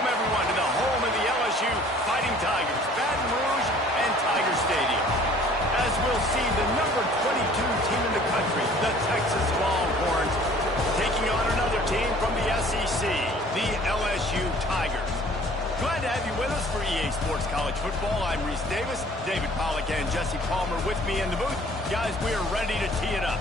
Welcome, everyone, to the home of the LSU Fighting Tigers, Baton Rouge and Tiger Stadium. As we'll see, the number 22 team in the country, the Texas Longhorns, taking on another team from the SEC, the LSU Tigers. Glad to have you with us for EA Sports College Football. I'm Reese Davis, David Pollack and Jesse Palmer with me in the booth. Guys, we are ready to tee it up.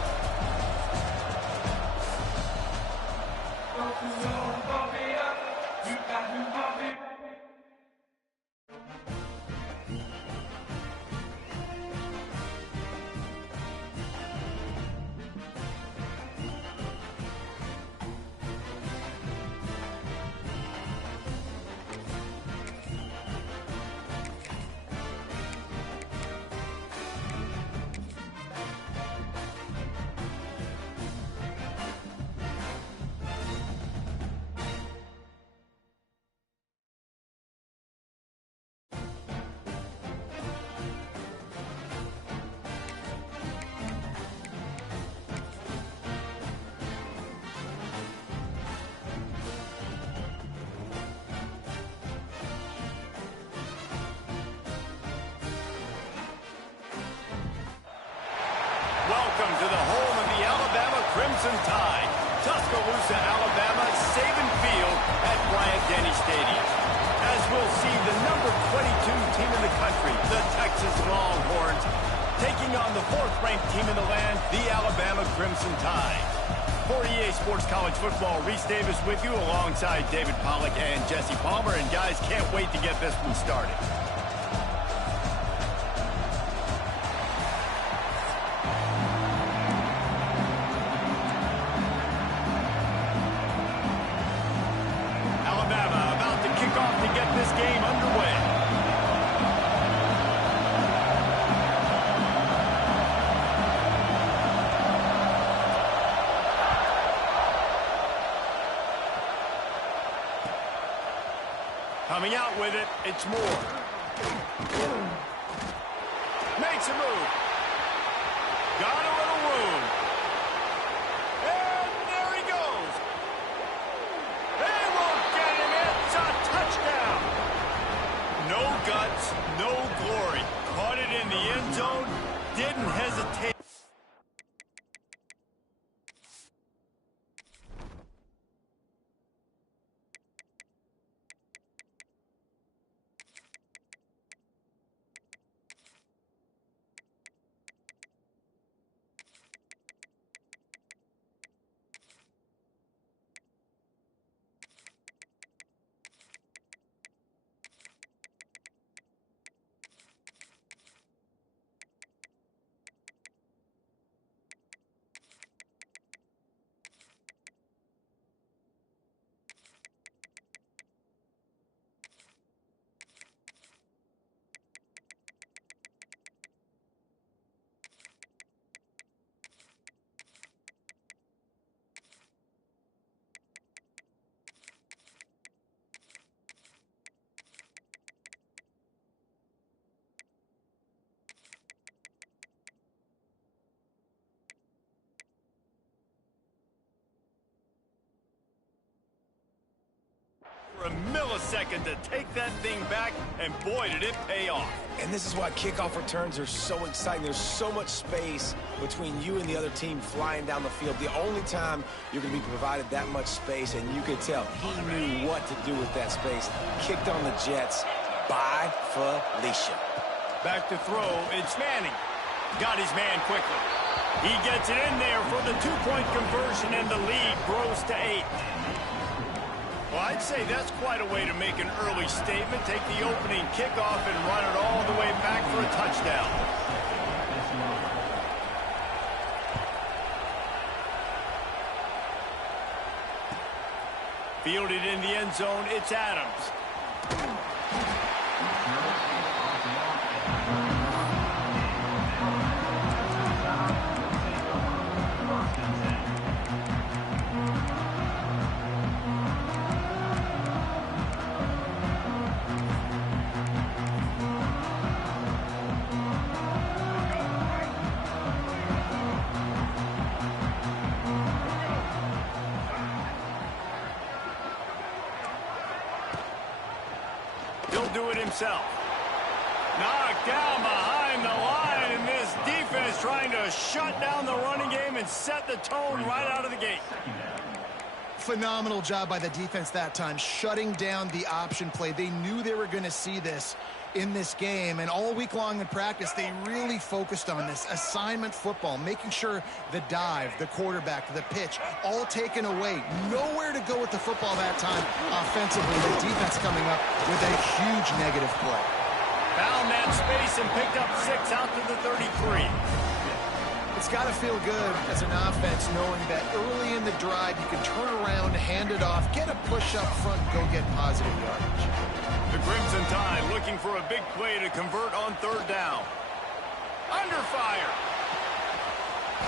Welcome to the home of the Alabama Crimson Tide, Tuscaloosa, Alabama, Saban Field at Bryant-Denny Stadium. As we'll see, the number 22 team in the country, the Texas Longhorns, taking on the fourth-ranked team in the land, the Alabama Crimson Tide. For EA Sports College Football, Reese Davis with you alongside David Pollack and Jesse Palmer. And guys, can't wait to get this one started. This game underway. Coming out with it, it's Moore. Makes a move. Got a little room. And there he goes. They won't get him. It's a touchdown. No guts, no glory. Caught it in the end zone. Didn't hesitate. For a millisecond to take that thing back, and boy, did it pay off. And this is why kickoff returns are so exciting. There's so much space between you and the other team flying down the field. The only time you're going to be provided that much space, and you could tell he knew what to do with that space. Kicked on the Jets by Felicia. Back to throw, it's Manning. Got his man quickly. He gets it in there for the two-point conversion, and the lead grows to 8. Well, I'd say that's quite a way to make an early statement. Take the opening kickoff and run it all the way back for a touchdown. Fielded in the end zone, it's Adams. himself. Knocked down behind the line, and this defense trying to shut down the running game and set the tone right out of the gate. Phenomenal job by the defense that time, shutting down the option play. They knew they were going to see this in this game, and all week long in practice, they really focused on this assignment football, making sure the dive, the quarterback, the pitch, all taken away. Nowhere to go with the football that time offensively. The defense coming up with a huge negative play. Found that space and picked up 6 out to the 33. It's got to feel good as an offense knowing that early in the drive you can turn around, hand it off, get a push up front, go get positive yardage. The Crimson Tide looking for a big play to convert on 3rd down. Under fire.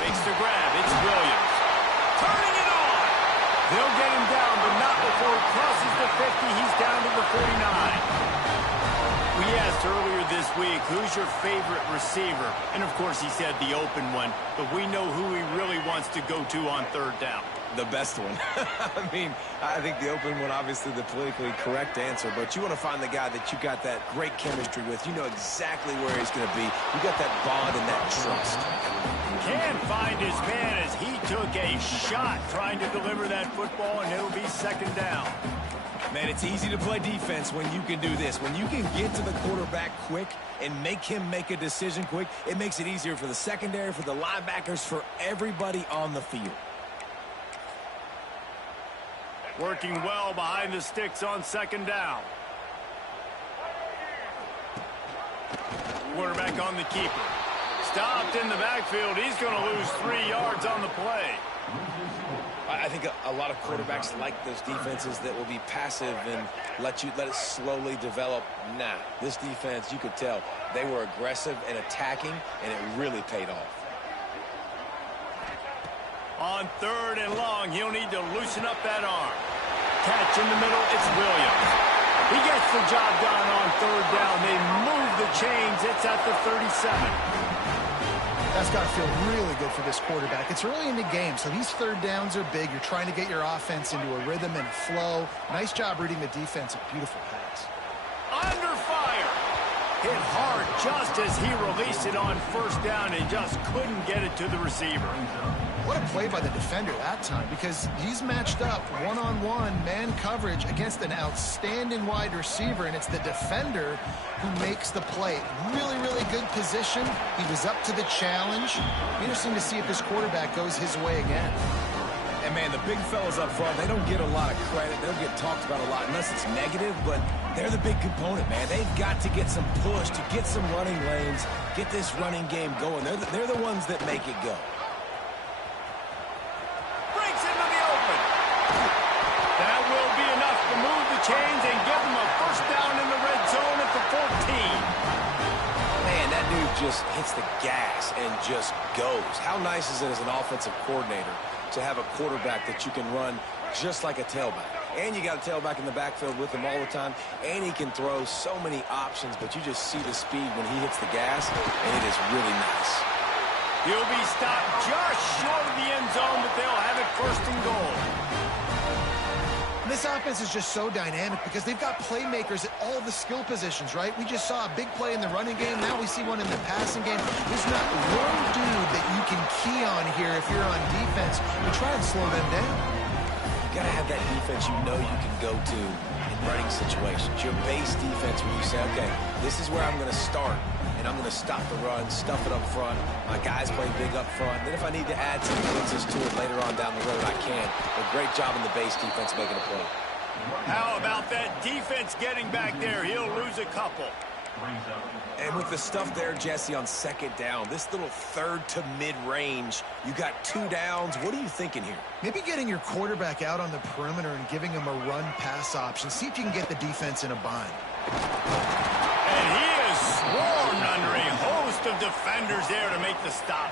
Makes the grab. It's Williams. Turning it on. They'll get him down, but not before he crosses the 50. He's down to the 49. We asked earlier this week, who's your favorite receiver? And, of course, he said the open one. But we know who he really wants to go to on 3rd down. The best one. I mean, I think the open one, obviously the politically correct answer, but you want to find the guy that you got that great chemistry with. You know exactly where he's going to be. You got that bond and that trust. Can't find his man as he took a shot trying to deliver that football, and it'll be 2nd down. Man, it's easy to play defense when you can do this. When you can get to the quarterback quick and make him make a decision quick, it makes it easier for the secondary, for the linebackers, for everybody on the field. Working well behind the sticks on 2nd down. Quarterback on the keeper. Stopped in the backfield. He's going to lose 3 yards on the play. I think a lot of quarterbacks like those defenses that will be passive and let it slowly develop. Nah, this defense, you could tell, they were aggressive and attacking, and it really paid off. On 3rd and long, he'll need to loosen up that arm. Catch in the middle, it's Williams. He gets the job done on 3rd down. They move the chains. It's at the 37. That's got to feel really good for this quarterback. It's early in the game, so these 3rd downs are big. You're trying to get your offense into a rhythm and a flow. Nice job reading the defense. A beautiful pass. Under fire. Hit hard just as he released it on 1st down and just couldn't get it to the receiver. What a play by the defender that time, because he's matched up one-on-one man coverage against an outstanding wide receiver, and it's the defender who makes the play. Really, really good position. He was up to the challenge. Interesting to see if this quarterback goes his way again. And, man, the big fellas up front, they don't get a lot of credit. They don't get talked about a lot unless it's negative, but they're the big component, man. They've got to get some push, to get some running lanes, get this running game going. They're the ones that make it go. Breaks into the open. That will be enough to move the chains and give them a 1st down in the red zone at the 14. Man, that dude just hits the gas and just goes. How nice is it as an offensive coordinator to have a quarterback that you can run just like a tailback? And you got a tailback in the backfield with him all the time, and he can throw so many options, but you just see the speed when he hits the gas, and it is really nice. He'll be stopped just short of the end zone, but they'll have it 1st and goal. This offense is just so dynamic because they've got playmakers at all the skill positions, right? We just saw a big play in the running game. Now we see one in the passing game. There's not one dude that you can key on here if you're on defense and try and slow them down. You got to have that defense you know you can go to in running situations. Your base defense where you say, okay, this is where I'm going to start, and I'm going to stop the run, stuff it up front. My guys play big up front. Then if I need to add some blitzes to it later on down the road, I can. But great job in the base defense making a play. How about that defense getting back there? He'll lose a couple. And with the stuff there, Jesse, on 2nd down, this little 3rd to mid-range, you got 2 downs. What are you thinking here? Maybe getting your quarterback out on the perimeter and giving him a run-pass option. See if you can get the defense in a bind. And he is swarmed under a host of defenders there to make the stop.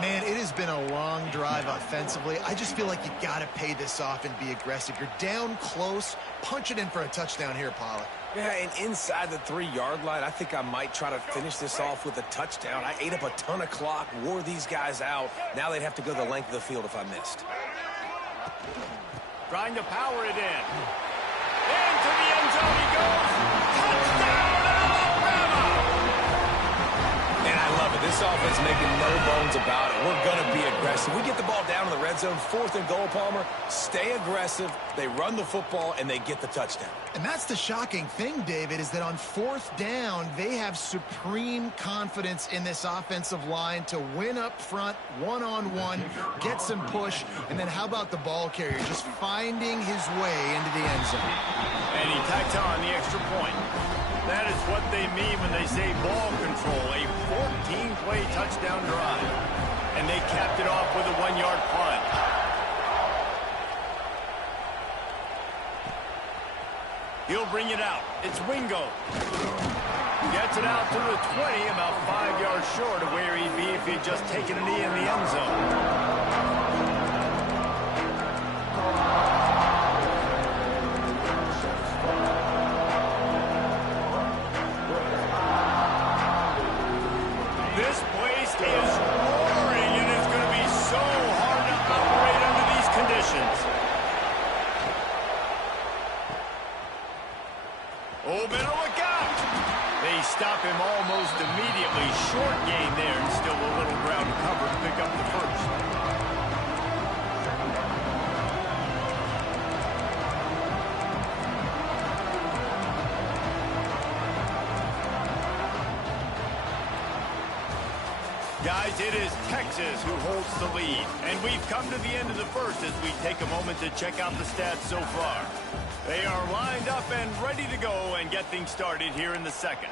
Man, it has been a long drive offensively. I just feel like you got to pay this off and be aggressive. You're down close. Punch it in for a touchdown here, Pollack. Yeah, and inside the 3-yard line, I think I might try to finish this off with a touchdown. I ate up a ton of clock, wore these guys out. Now they'd have to go the length of the field if I missed. Trying to power it in. Into the end zone he goes. Touchdown! defense making no bones about it. We're going to be aggressive. We get the ball down in the red zone, 4th and goal, Palmer. Stay aggressive. They run the football, and they get the touchdown. And that's the shocking thing, David, is that on 4th down, they have supreme confidence in this offensive line to win up front, one-on-one, get some push, and then how about the ball carrier just finding his way into the end zone? And he tacked on the extra point. That is what they mean when they say ball control, a 14-play touchdown drive. And they capped it off with a 1-yard punt. He'll bring it out. It's Wingo. Gets it out to the 20, about 5 yards short of where he'd be if he'd just taken a knee in the end zone. This place is roaring, and it's going to be so hard to operate under these conditions. Oh, better look out! They stop him almost immediately. Short gain there, and still a little ground to cover to pick up the first. Guys, it is Texas who holds the lead. And we've come to the end of the first as we take a moment to check out the stats so far. They are lined up and ready to go and get things started here in the second.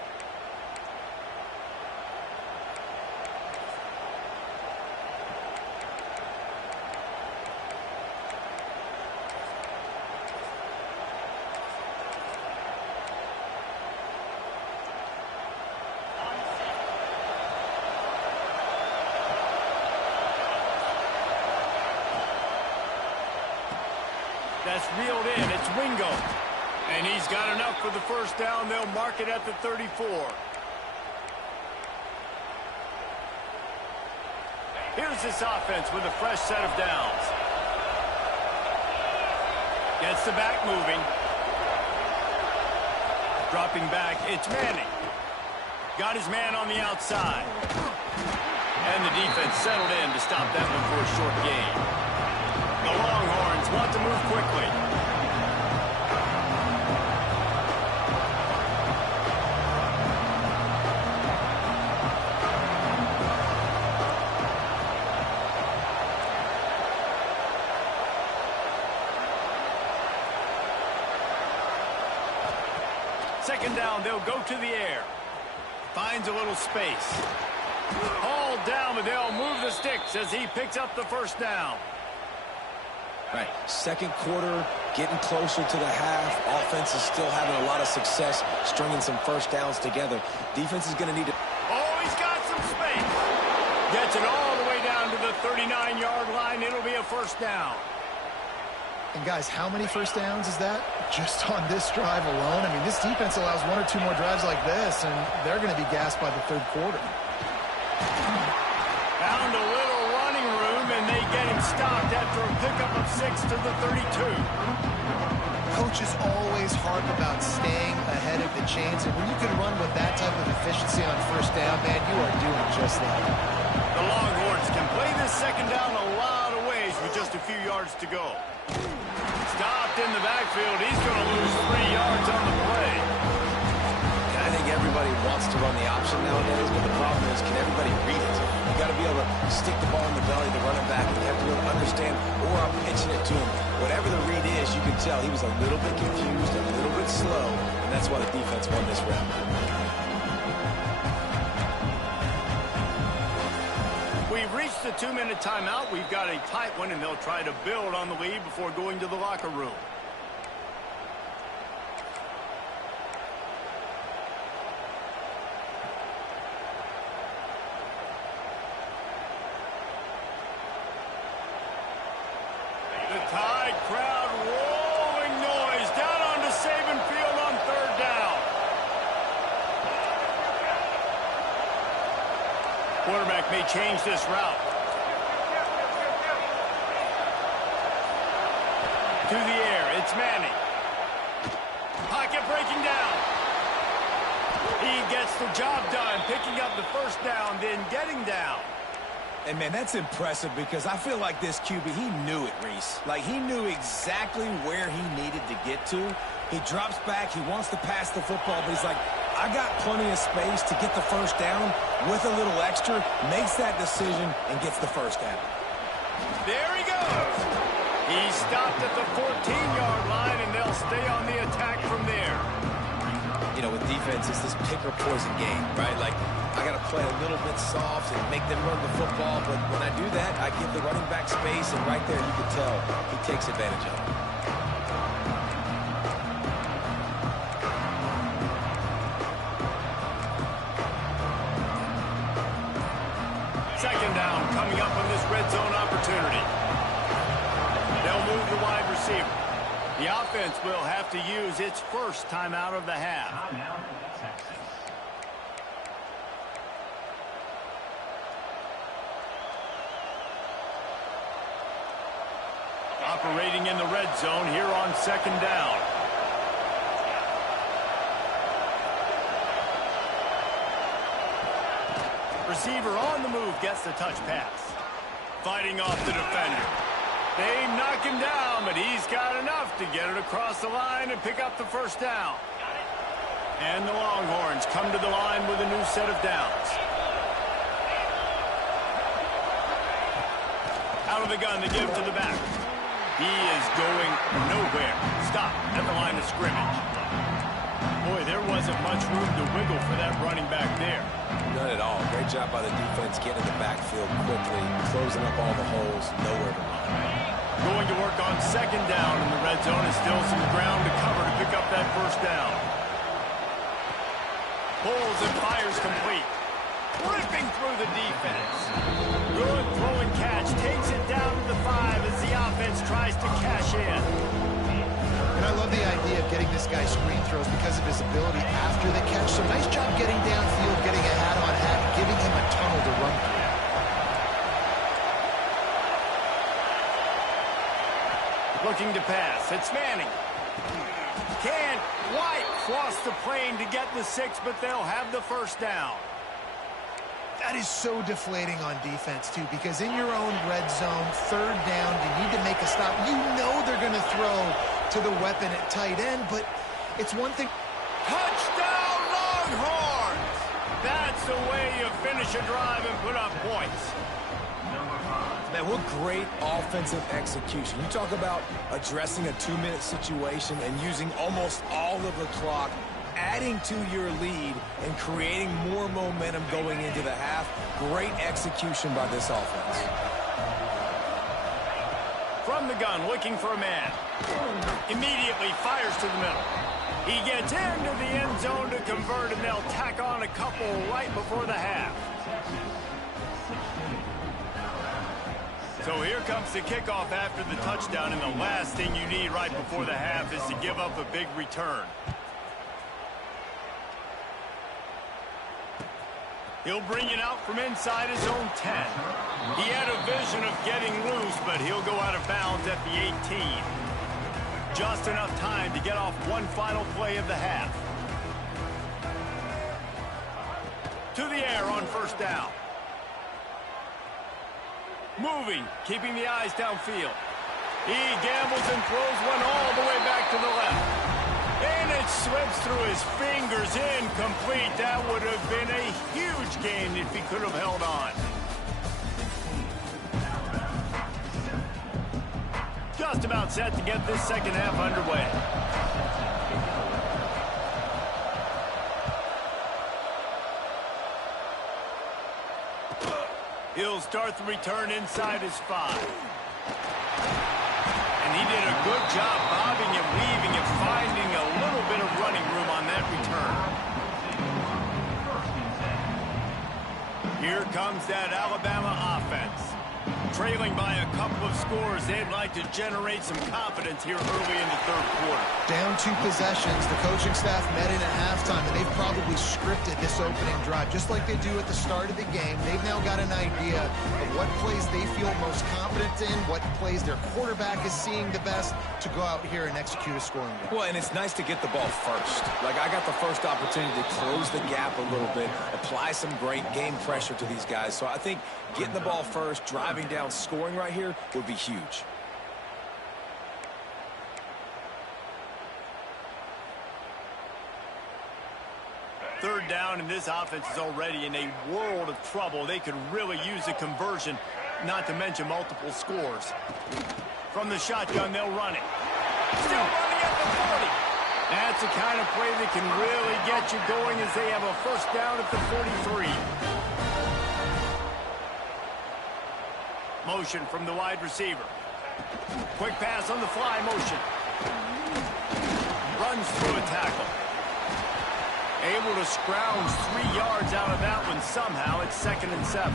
That's reeled in. It's Wingo. And he's got enough for the first down. They'll mark it at the 34. Here's this offense with a fresh set of downs. Gets the back moving. Dropping back, it's Manning. Got his man on the outside. And the defense settled in to stop that one for a short gain. The Longhorns want to move quickly. Second down, they'll go to the air. Finds a little space. Hauled down, but they'll move the sticks as he picks up the first down. Right, second quarter, getting closer to the half. Offense is still having a lot of success stringing some first downs together. Defense is going to need to... Oh, he's got some space. Gets it all the way down to the 39-yard line. It'll be a first down. And guys, how many first downs is that? Just on this drive alone? I mean, this defense allows 1 or 2 more drives like this, and they're going to be gassed by the third quarter. Found a little running room, and they get him stopped after a pickup of 6 to the 32. Coaches always harp about staying ahead of the chains, and when you can run with that type of efficiency on first down, man, you are doing just that. The Longhorns can play this second down a lot of ways with just a few yards to go. Stopped in the backfield. He's going to lose 3 yards on the play. And I think everybody wants to run the option nowadays, but the problem is, can everybody read it? You got to be able to stick the ball in the belly of the running back, and you have to be able to understand where I'm pitching it to him. Whatever the read is, you can tell he was a little bit confused, a little bit slow, and that's why the defense won this round. We've reached the 2-minute timeout. We've got a tight one, and they'll try to build on the lead before going to the locker room. The Tide crowd rolling noise down onto Saban Field on third down. Quarterback may change this route. To the air, it's Manning. Pocket breaking down. He gets the job done, picking up the first down, then getting down. And, man, that's impressive because I feel like this QB, he knew it, Reese. Like, he knew exactly where he needed to get to. He drops back. He wants to pass the football, but he's like, I got plenty of space to get the first down with a little extra, makes that decision, and gets the first down. There he goes. He stopped at the 14-yard line, and they'll stay on the attack from there. You know, with defense, it's this pick-or-poison game, right? Like, I got to play a little bit soft and make them run the football, but when I do that, I give the running back space, and right there you can tell he takes advantage of it. Second down coming up on this red zone opportunity. They'll move the wide receiver. The offense will have to use its first timeout of the half. Operating in the red zone here on second down. Receiver on the move gets the touch pass. Fighting off the defender. They knock him down, but he's got enough to get it across the line and pick up the first down. And the Longhorns come to the line with a new set of downs. Out of the gun, they give to the back. He is going nowhere. Stop at the line of scrimmage. Boy, there wasn't much room to wiggle for that running back there. None at all. Great job by the defense getting the backfield quickly, closing up all the holes, nowhere to run. Going to work on second down in the red zone is still some ground to cover to pick up that first down. Pulls and fires complete. Ripping through the defense. Good throw and catch. Takes it down to the 5 as the offense tries to cash in. And I love the idea of getting this guy screen throws because of his ability after the catch. So nice job getting downfield, getting a hat-on-hat, and giving him a tunnel to run through. Looking to pass. It's Manning. Can't quite cross the plane to get the 6, but they'll have the first down. That is so deflating on defense, too, because in your own red zone, third down, you need to make a stop. You know they're going to throw to the weapon at tight end, but it's one thing. Touchdown, Longhorns! That's the way you finish a drive and put up points. Man, what great offensive execution. You talk about addressing a 2-minute situation and using almost all of the clock, adding to your lead and creating more momentum going into the half. Great execution by this offense. From the gun, looking for a man. Immediately fires to the middle. He gets into the end zone to convert, and they'll tack on a couple right before the half. So here comes the kickoff after the touchdown, and the last thing you need right before the half is to give up a big return. He'll bring it out from inside his own 10. He had a vision of getting loose, but he'll go out of bounds at the 18. Just enough time to get off one final play of the half. To the air on first down. Moving, keeping the eyes downfield. He gambles and throws one all the way back to the left. And it slips through his fingers, incomplete. That would have been a huge gain if he could have held on. Just about set to get this second half underway. He'll start the return inside his 5. And he did a good job bobbing and weaving and finding a little bit of running room on that return. Here comes that Alabama offense. Trailing by a couple of scores, they'd like to generate some confidence here early in the third quarter. Down 2 possessions. The coaching staff met in at halftime, and they've probably scripted this opening drive, just like they do at the start of the game. They've now got an idea of what plays they feel most confident in, what plays their quarterback is seeing the best to go out here and execute a scoring drive. Well, and it's nice to get the ball first. Like, I got the first opportunity to close the gap a little bit, apply some great game pressure to these guys. So I think getting the ball first, driving down, scoring right here would be huge. Third down, and this offense is already in a world of trouble. They could really use a conversion, not to mention multiple scores. From the shotgun, they'll run it. Still running at the 40. That's the kind of play that can really get you going as they have a first down at the 43. Motion from the wide receiver. Quick pass on the fly motion. Runs through a tackle. Able to scrounge 3 yards out of that one somehow. It's 2nd and 7.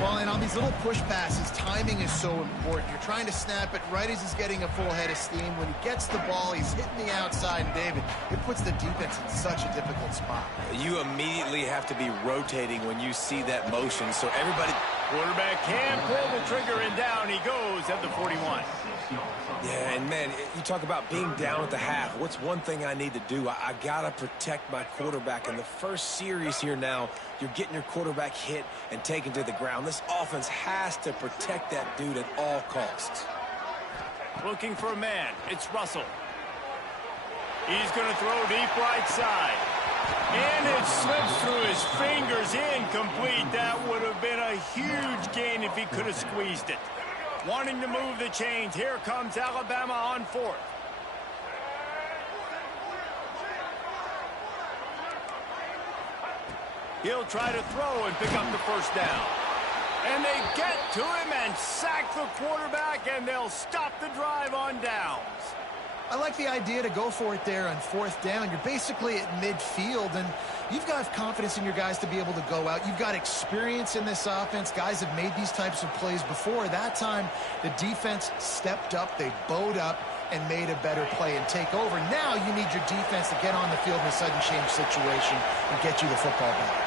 Well, and on these little push passes, timing is so important. You're trying to snap it right as he's getting a full head of steam. When he gets the ball, he's hitting the outside, and David, it puts the defense in such a difficult spot. You immediately have to be rotating when you see that motion, so everybody... Quarterback can pull the trigger, and down he goes at the 41. Yeah, and man, you talk about being down at the half. What's one thing I need to do? I got to protect my quarterback. In the first series here now, you're getting your quarterback hit and taken to the ground. This offense has to protect that dude at all costs. Looking for a man. It's Russell. He's going to throw deep right side. And it slips through his fingers. Incomplete. That would have been a huge gain if he could have squeezed it. Wanting to move the chains. Here comes Alabama on 4th. He'll try to throw and pick up the first down. And they get to him and sack the quarterback, and they'll stop the drive on downs. I like the idea to go for it there on 4th down. You're basically at midfield, and you've got confidence in your guys to be able to go out. You've got experience in this offense. Guys have made these types of plays before. That time, the defense stepped up. They bowed up and made a better play and take over. Now you need your defense to get on the field in a sudden change situation and get you the football back.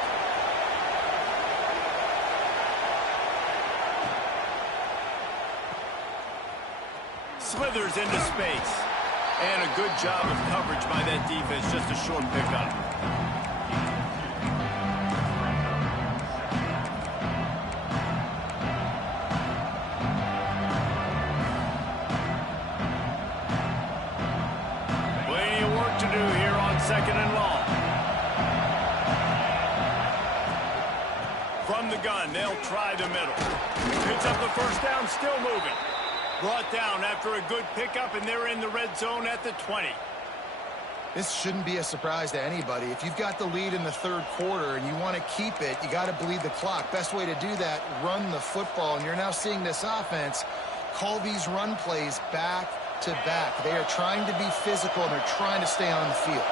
Slithers into space. And a good job of coverage by that defense. Just a short pickup. Plenty of work to do here on 2nd and long. From the gun, they'll try the middle. Picks up the first down, still moving. Brought down after a good pickup, and they're in the red zone at the 20. This shouldn't be a surprise to anybody. If you've got the lead in the 3rd quarter and you want to keep it, you got to bleed the clock. Best way to do that, run the football. And you're now seeing this offense call these run plays back to back. They are trying to be physical, and they're trying to stay on the field.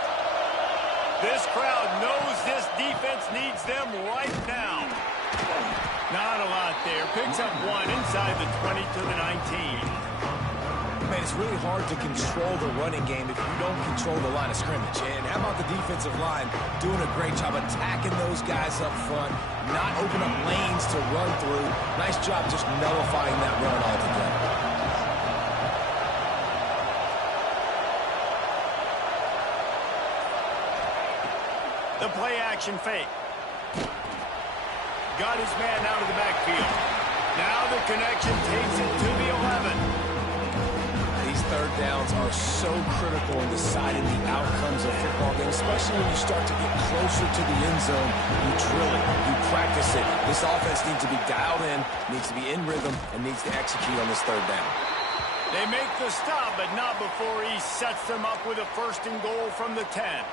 This crowd knows this defense needs them right now. Not a lot there. Picks up 1 inside the 20 to the 19. Man, it's really hard to control the running game if you don't control the line of scrimmage. And how about the defensive line doing a great job attacking those guys up front, not open up lanes to run through. Nice job just nullifying that run altogether. The play action fake. Got his man out of the backfield. Now the connection takes it to the 11. These 3rd downs are so critical in deciding the outcomes of football games, especially when you start to get closer to the end zone. You drill it, you practice it. This offense needs to be dialed in, needs to be in rhythm, and needs to execute on this 3rd down. They make the stop, but not before he sets them up with a 1st and goal from the 10.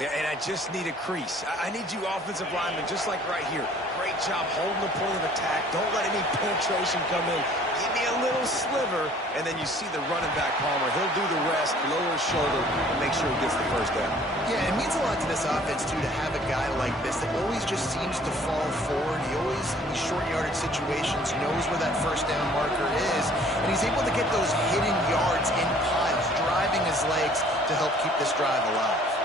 Yeah, and I just need a crease. I need you offensive linemen, just like right here. Great job holding the point of attack. Don't let any penetration come in. Give me a little sliver, and then you see the running back, Palmer. He'll do the rest, lower his shoulder, and make sure he gets the first down. Yeah, it means a lot to this offense, too, to have a guy like this that always just seems to fall forward. He always, in these short yardage situations, knows where that first down marker is, and he's able to get those hidden yards in piles, driving his legs to help keep this drive alive.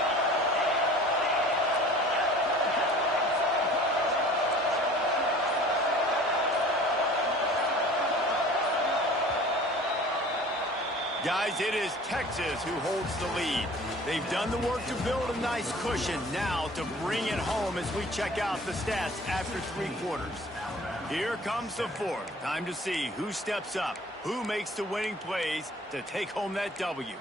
Guys, it is Texas who holds the lead. They've done the work to build a nice cushion. Now to bring it home as we check out the stats after 3 quarters. Here comes the fourth. Time to see who steps up, who makes the winning plays to take home that W.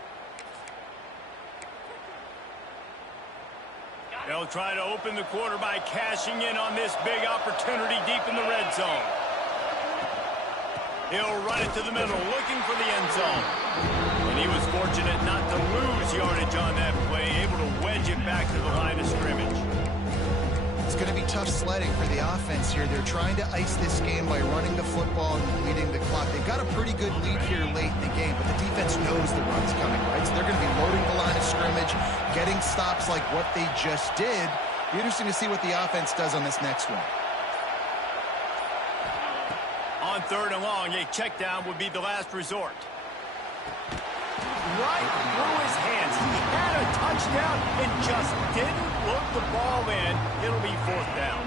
They'll try to open the quarter by cashing in on this big opportunity deep in the red zone. He'll run it to the middle, looking for the end zone. And he was fortunate not to lose yardage on that play, able to wedge it back to the line of scrimmage. It's going to be tough sledding for the offense here. They're trying to ice this game by running the football and leading the clock. They've got a pretty good lead here late in the game, but the defense knows the run's coming, right? So they're going to be loading the line of scrimmage, getting stops like what they just did. Be interesting to see what the offense does on this next one. On 3rd and long, a check down would be the last resort. Right through his hands. He had a touchdown and just didn't look the ball in. It'll be 4th down.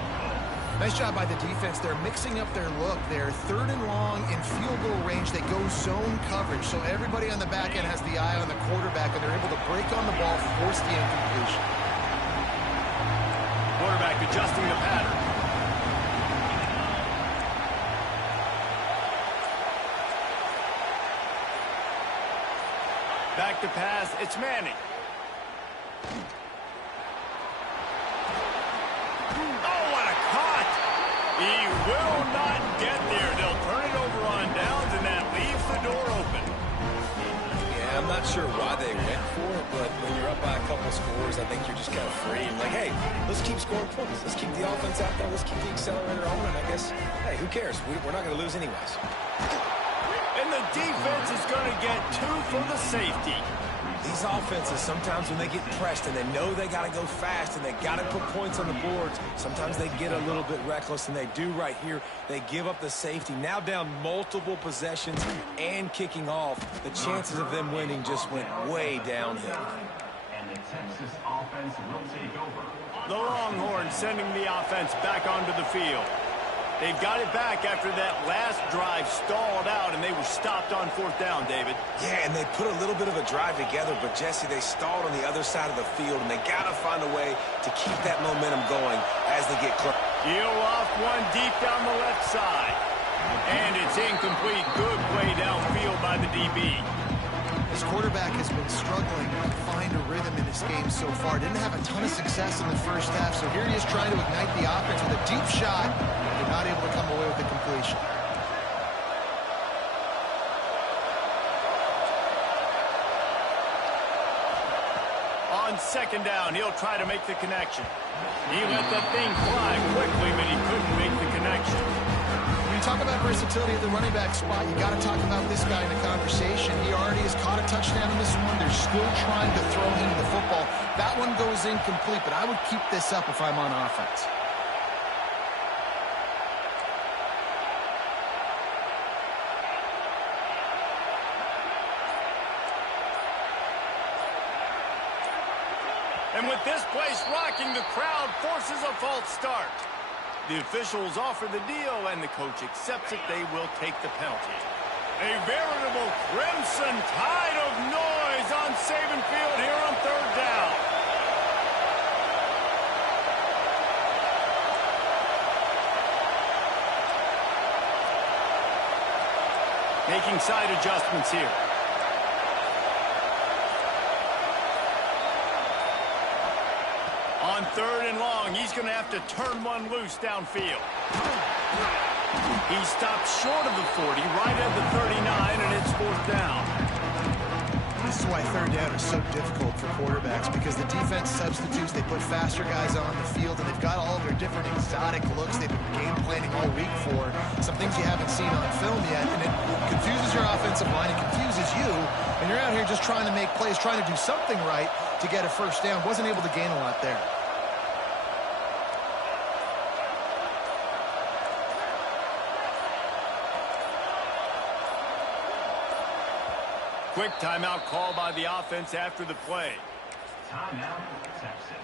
Nice job by the defense. They're mixing up their look. They're 3rd and long in field goal range. They go zone coverage. So everybody on the back end has the eye on the quarterback, and they're able to break on the ball, force the incompletion. Quarterback adjusting the pattern. Back to pass, it's Manning. Oh, what a cut! He will not get there. They'll turn it over on downs, and that leaves the door open. Yeah, I'm not sure why they went for it, but when you're up by a couple scores, I think you're just kind of free. And like, hey, let's keep scoring points. Let's keep the offense out there. Let's keep the accelerator on. And I guess, hey, who cares? We're not going to lose anyways. And the defense is going to get 2 for the safety. These offenses, sometimes when they get pressed and they know they got to go fast and they got to put points on the boards, sometimes they get a little bit reckless, and they do right here. They give up the safety. Now down multiple possessions and kicking off. The chances of them winning just went way downhill. And the Texas offense will take over. The Longhorns sending the offense back onto the field. They've got it back after that last drive stalled out, and they were stopped on 4th down, David. Yeah, and they put a little bit of a drive together, but, Jesse, they stalled on the other side of the field, and they got to find a way to keep that momentum going as they get close. Heel off one deep down the left side. And it's incomplete. Good play downfield by the DB. This quarterback has been struggling to find a rhythm in this game so far. Didn't have a ton of success in the first half, so here he is trying to ignite the offense with a deep shot. They're not able to come away with the completion. On 2nd down, he'll try to make the connection. He let that thing fly quickly, but he couldn't make the connection. When you talk about versatility at the running back spot, you got to talk about this guy in the conversation. He already has caught a touchdown in this one. They're still trying to throw him the football. That one goes incomplete, but I would keep this up if I'm on offense. And with this place rocking, the crowd forces a false start. The officials offer the deal, and the coach accepts it. They will take the penalty. A veritable crimson tide of noise on Saban Field here on 3rd down. Making side adjustments here. On 3rd and long, he's going to have to turn one loose downfield. He stopped short of the 40, right at the 39, and it's 4th down. This is why 3rd down is so difficult for quarterbacks, because the defense substitutes. They put faster guys on the field, and they've got all of their different exotic looks they've been game planning all week for. Some things you haven't seen on film yet, and it confuses your offensive line. It confuses you, and you're out here just trying to make plays, trying to do something right to get a 1st down. Wasn't able to gain a lot there. Quick timeout call by the offense after the play. Timeout, Texas.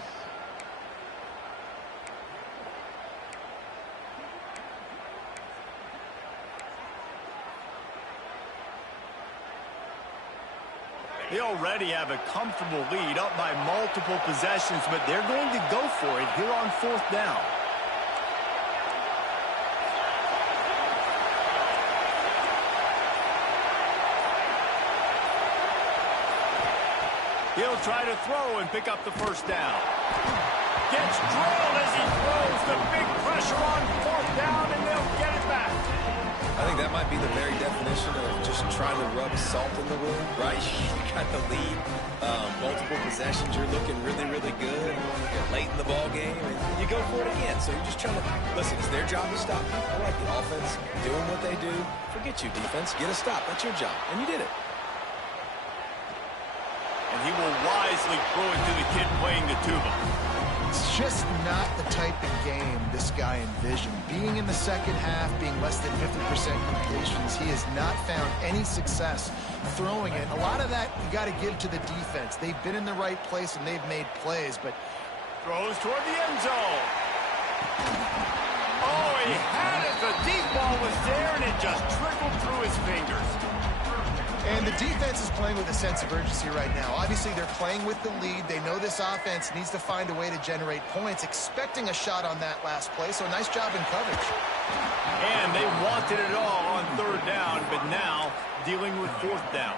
They already have a comfortable lead up by multiple possessions, but they're going to go for it here on 4th down. He'll try to throw and pick up the first down. Gets drilled as he throws. The big pressure on 4th down, and they'll get it back. I think that might be the very definition of just trying to rub salt in the wound, right? You got the lead, multiple possessions, you're looking really, really good. You're late in the ball game, and you go for it again. So you're just trying to, listen, it's their job to stop you. I like the offense doing what they do. Forget you, defense. Get a stop. That's your job, and you did it. And he will wisely throw it to the kid playing the tuba. It's just not the type of game this guy envisioned. Being in the second half, being less than 50% completions, he has not found any success throwing it. A lot of that you got to give to the defense. They've been in the right place and they've made plays, but Throws toward the end zone. Oh, he had it. The deep ball was there, and it just trickled through his fingers. And the defense is playing with a sense of urgency right now. Obviously, they're playing with the lead. They know this offense needs to find a way to generate points, expecting a shot on that last play, so nice job in coverage. And they wanted it all on 3rd down, but now dealing with 4th down.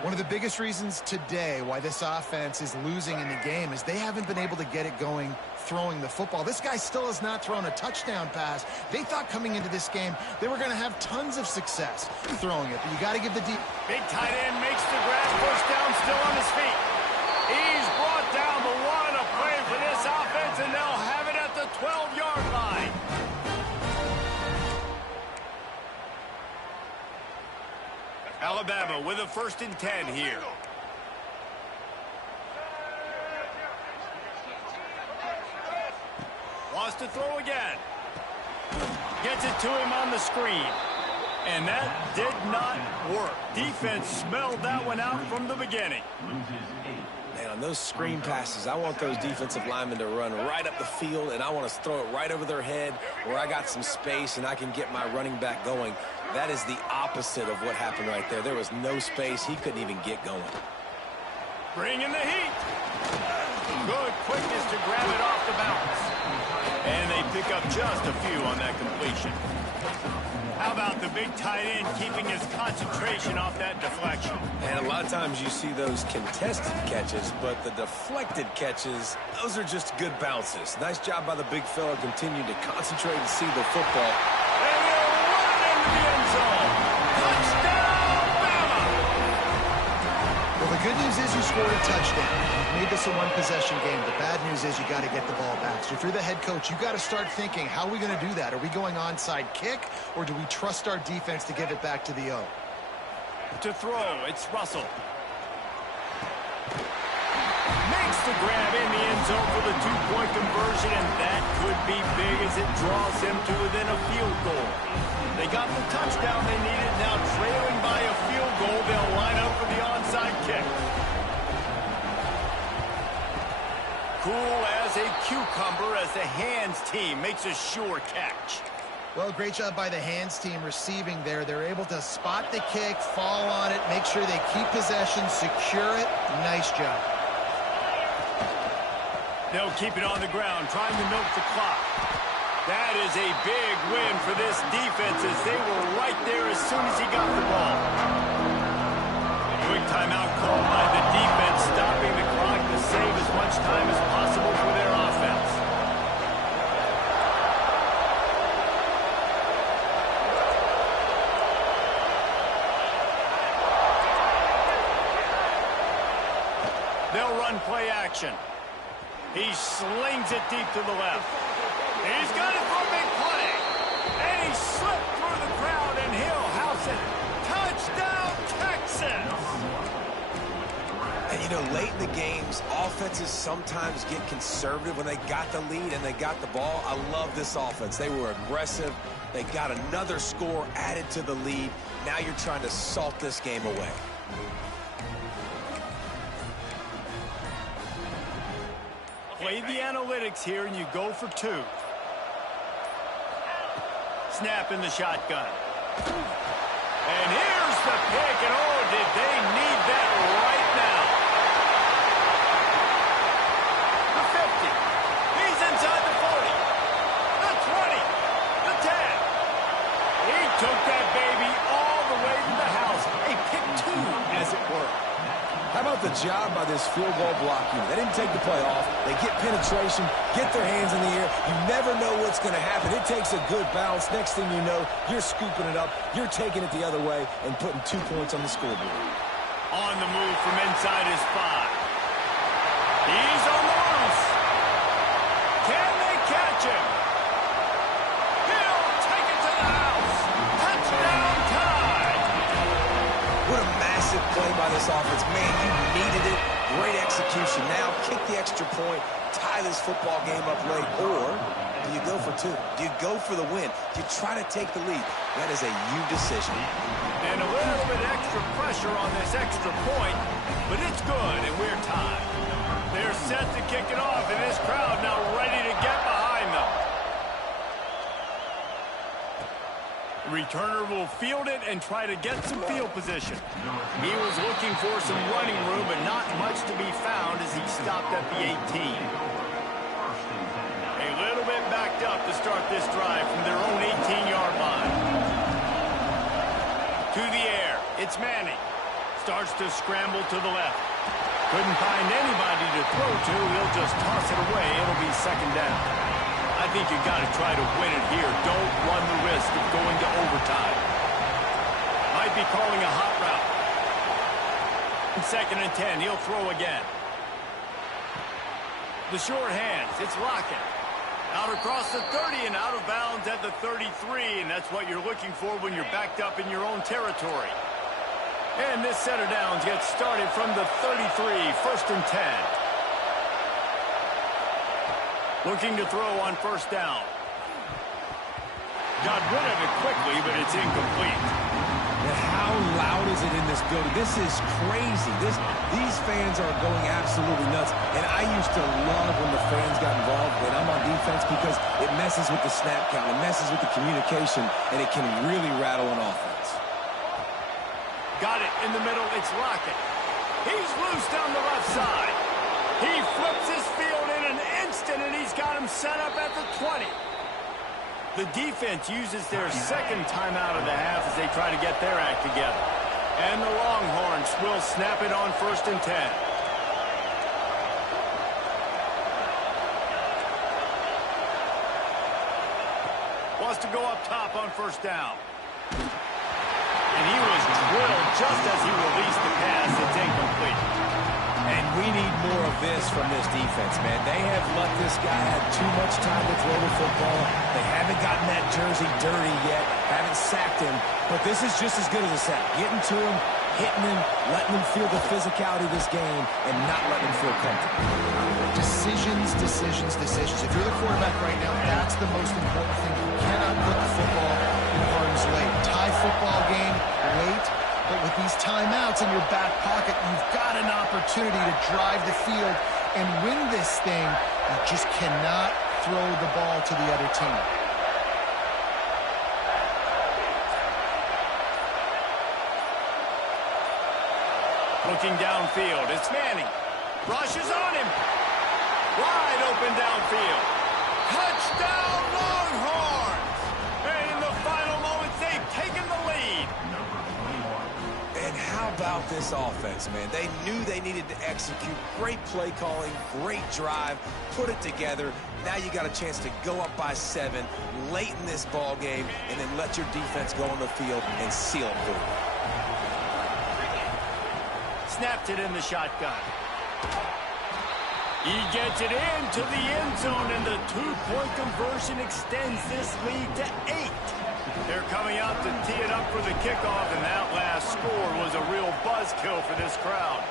One of the biggest reasons today why this offense is losing in the game is they haven't been able to get it going throwing the football. This guy still has not thrown a touchdown pass. They thought coming into this game they were going to have tons of success throwing it, but you got to give the deep. Big tight end makes the grab. First down, still on his feet. He's brought down, but what a play for this offense, and they'll have it at the 12-yard line. Alabama with a 1st and 10 here. Wants to throw again. Gets it to him on the screen. And that did not work. Defense smelled that one out from the beginning. Man, on those screen passes, I want those defensive linemen to run right up the field, and I want to throw it right over their head where I got some space and I can get my running back going. That is the opposite of what happened right there. There was no space. He couldn't even get going. Bring in the heat. Good quickness to grab it off the bounce. And they pick up just a few on that completion. How about the big tight end keeping his concentration off that deflection? And a lot of times you see those contested catches, but the deflected catches, those are just good bounces. Nice job by the big fella. Continue to concentrate and see the football. And he'll run into the end zone. Touchdown, Bama! Well, the good news is you scored a touchdown. You've made this a one-possession game. The bad news is you got to get the ball back. So if you're the head coach, you got to start thinking, how are we going to do that? Are we going onside kick, or do we trust our defense to give it back to the O? To throw, it's Russell. Makes the grab in the end zone for the 2-point conversion, and that could be big as it draws him to within a field goal. They got the touchdown they needed. Now trailing by a field goal, they'll line up for the onside kick. Cool as a cucumber as the hands team makes a sure catch. Well, great job by the hands team receiving there. They're able to spot the kick, fall on it, make sure they keep possession, secure it. Nice job. They'll keep it on the ground, trying to milk the clock. That is a big win for this defense as they were right there as soon as he got the ball. Quick timeout called by the defense, stopping the clock to save as much time as possible for their offense. They'll run play action. He slings it deep to the left. He's got it for a big play. And he slipped through the crowd, and he'll house it. Touchdown, Texas! And, you know, late in the games, offenses sometimes get conservative when they got the lead and they got the ball. I love this offense. They were aggressive. They got another score added to the lead. Now you're trying to salt this game away. Play the analytics here, and you go for 2. Snap in the shotgun. And here's the pick, and oh, did they need that right now. The 50. He's inside the 40. The 20. The 10. He took that baby all the way to the house. A pick 2, as it were. How about the job by this field goal block unit? They didn't take the play off. They get penetration, get their hands in the air. You never know what's going to happen. It takes a good bounce. Next thing you know, you're scooping it up. You're taking it the other way and putting 2 points on the scoreboard. On the move from inside his 5. He's on the loose. Can they catch him? He'll take it to the house. Touchdown time. What a massive play by this offense. Man, you needed it. Great execution. Now kick the extra point, tie this football game up late, or do you go for 2? Do you go for the win? Do you try to take the lead? That is a you decision. And a little bit extra pressure on this extra point, but it's good, and we're tied. They're set to kick it off, and this crowd now ready to get behind them. Returner will field it and try to get some field position. He was looking for some running room, but not much to be found as he stopped at the 18. A little bit backed up to start this drive from their own 18-yard line. To the air, it's Manning. Starts to scramble to the left. Couldn't find anybody to throw to. He'll just toss it away. It'll be second down. I think you got to try to win it here. Don't run the risk of going to overtime. Might be calling a hot route. Second and 10. He'll throw again. The short hands. It's Lockett. Out across the 30 and out of bounds at the 33. And that's what you're looking for when you're backed up in your own territory. And this set of downs gets started from the 33. First and 10. Looking to throw on first down. Got rid of it quickly, but it's incomplete. And how loud is it in this building? This is crazy. These fans are going absolutely nuts. And I used to love when the fans got involved when I'm on defense because it messes with the snap count. It messes with the communication, and it can really rattle an offense. Got it in the middle. It's Lockett. He's loose down the left side. He flips his field in an instant, and he's got him set up at the 20. The defense uses their second timeout of the half as they try to get their act together. And the Longhorns will snap it on first and 10. Wants to go up top on first down. And he was drilled just as he released the pass. It's incomplete. And we need more of this from this defense, man. They have let this guy have too much time to throw the football. They haven't gotten that jersey dirty yet, haven't sacked him. But this is just as good as a sack. Getting to him, hitting him, letting him feel the physicality of this game, and not letting him feel comfortable. Decisions, decisions, decisions. If you're the quarterback right now, that's the most important thing. You cannot put the football in harm's way. Tie football game late. But with these timeouts in your back pocket, you've got an opportunity to drive the field and win this thing. You just cannot throw the ball to the other team. Looking downfield, it's Manning. Rushes on him. Wide open downfield. Touchdown Longhorns! And in the final moments, they've taken the lead. And how about this offense, man? They knew they needed to execute. Great play calling, great drive, put it together. Now you got a chance to go up by 7 late in this ball game and then let your defense go on the field and seal it for you. Snapped it in the shotgun. He gets it into the end zone, and the two-point conversion extends this lead to 8. They're coming out to tee it up for the kickoff, and that last score was a real buzzkill for this crowd.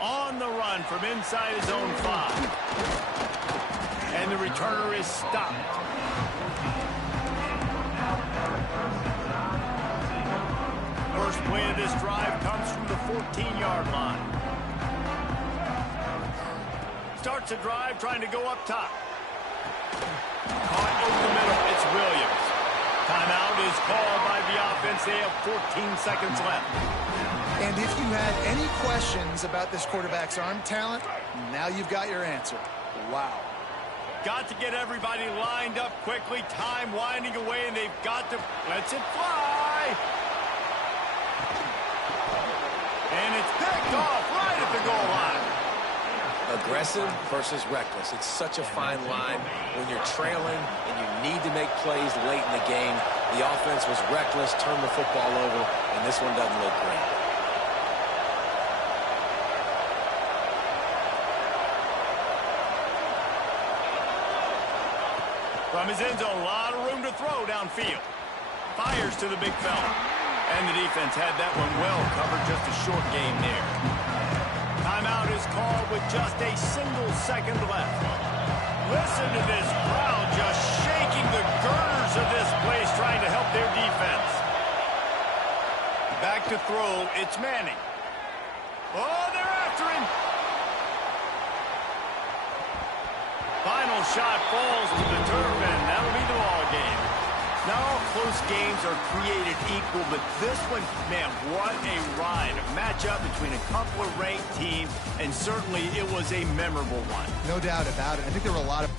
On the run from inside his own 5. And the returner is stopped. play of this drive comes from the 14-yard line. Starts a drive trying to go up top. Caught over the middle. It's Williams. Timeout is called by the offense. They have 14 seconds left. And if you had any questions about this quarterback's arm talent, now you've got your answer. Wow. Got to get everybody lined up quickly. Time winding away, and they've got to let it fly. And it's picked off right at the goal line. Aggressive versus reckless. It's such a fine line when you're trailing and you need to make plays late in the game. The offense was reckless, turned the football over, and this one doesn't look great. From his end zone, a lot of room to throw downfield. Fires to the big fella. And the defense had that one well covered, just a short game there. Timeout is called with just a single second left. Listen to this crowd just shaking the girders of this place, trying to help their defense. Back to throw, it's Manning. Oh, they're after him. Final shot falls to the turf, and that'll be the ball game. Not all close games are created equal, but this one, man, what a ride. A matchup between a couple of ranked teams, and certainly it was a memorable one. No doubt about it. I think there were a lot of